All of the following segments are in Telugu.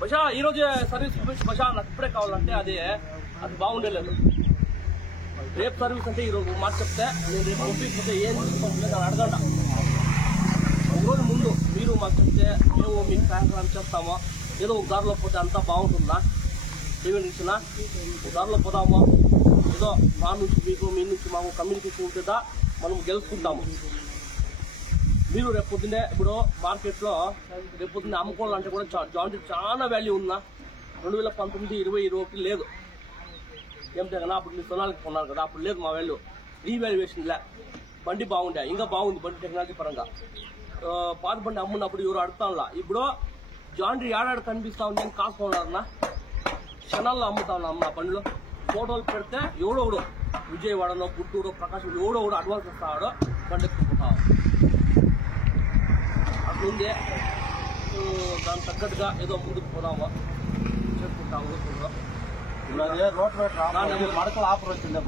బషా ఈ రోజే సర్వీస్ బషా నాకు ఇప్పుడే కావాలంటే అది బాగుండేలేదు. రేపు సర్వీస్ అంటే ఈ రోజు మాట చెప్తే నేను రేపు పంపించకపోతే ఏం తీసుకోలేదు అని అడగండి. ఒక రోజు ముందు మీరు మాకు చెప్తే మేము మీకు సాయంత్రం చేస్తామో, ఏదో ఒక దారిలో పోతే అంతా బాగుంటుందా? ఏమేమి ఇచ్చినా ఒక దారిలో పోదామో, ఏదో మా నుంచి మీకు మీ నుంచి మాకు కమ్యూనికేషన్ ఉంటుందా, మనం గెలుచుకుంటాము. మీరు రేపు పొద్దున్నే ఇప్పుడు మార్కెట్లో రేపు పొద్దున్నే అమ్ముకోవాలంటే కూడా జాయింట్ చాలా వాల్యూ ఉందా? 2019-20 లేదు ఏమిటే కదా, అప్పుడు మీరు సొనాలకి కొన్నారు కదా, అప్పుడు లేదు మా వాల్యూ. రీవాల్యుయేషన్ లే, బండి బాగుండే, ఇంకా బాగుంది బండి టెక్నాలజీ పరంగా. పాత బండి అమ్మున్నప్పుడు ఎవరు అడుగుతాంలా, ఇప్పుడు జాయింట్ ఏడాడు కనిపిస్తా ఉంది అని కాసుకోవాలన్నా క్షణాల్లో అమ్ముతా ఉన్నా నా బండిలో. ఫోటోలు పెడితే ఎవడోడు విజయవాడలో, గుంటూరు, ప్రకాశం ఎవడోడు అడ్వాన్స్ ఇస్తాడో బండి ఎత్తుకుంటావు. అట్లుంది. దానికి తగ్గట్టుగా ఏదో ముందుకు పోదామా చేసుకుంటాము. మడకలు ఆఫర్ వచ్చింది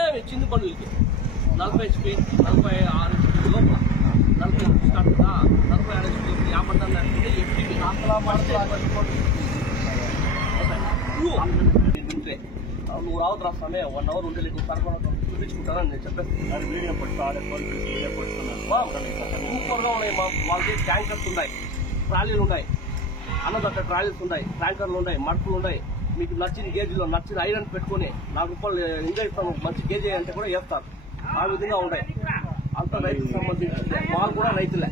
ఏమి చిన్న బండ్లకి 40 HP, 46 HP లోపల 40 HP స్టార్ట్ కదా, 46 HP 50 FTP నువ్వు రావద్దు రాస్తానే 1 hour ఉంటే నీకు సరఫరా చూపించుకుంటానని నేను చెప్పేస్తాను. వీడియో సూపర్గా ఉన్నాయి. వాళ్ళకి ట్యాంకర్స్ ఉన్నాయి, ట్రాలీలు ఉన్నాయి, అన్నదట్ట ట్రాలీస్ ఉన్నాయి, ట్యాంకర్లు ఉన్నాయి, మడకలు ఉన్నాయి. మీకు నచ్చిన గేజీలో నచ్చిన ఐరన్ పెట్టుకుని 4 రూపాయలు ఇంకా ఇస్తాను, మంచి గేజీ అంటే కూడా వేస్తారు. ఆ విధంగా ఉన్నాయి. అంత రైతుకు సంబంధించింది. వాళ్ళు కూడా రైతులే.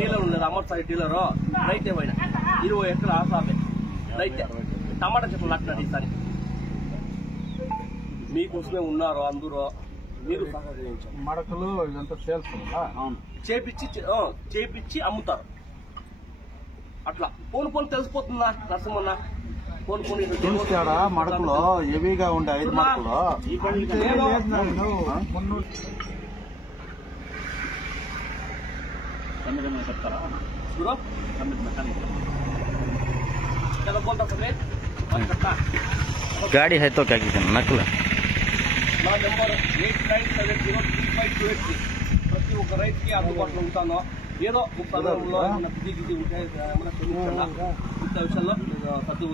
డీలర్ ఉండేది అమర్సాయి డీలరు, రైతే పోయిన 20 ఎకరాల ఆసాపే రైతే. టమాటా చెట్లు నాటినాడు ఈసారి. మీకోసమే ఉన్నారు అందరూ, మీరు సహకరించారు. మడకలు ఇదంతా సేల్స్ చేపించి అమ్ముతారు. అట్లా పోను తెలిసిపోతుందా నరసింహన్న? పోను మడకలు హెవీగా ఉండే 5 మడకలు చెప్తారా చూడు गाड़ी है तो क्या किसान नकल నా నెంబర్ 89703528. ప్రతి ఒక్క రైతుకి అందుబాటులో ఉంటాను. ఏదో ఒక సందర్భంలో బిజీ ఉంటే ఏమైనా క్షమించండి. ఇంత విషయంలో సర్దు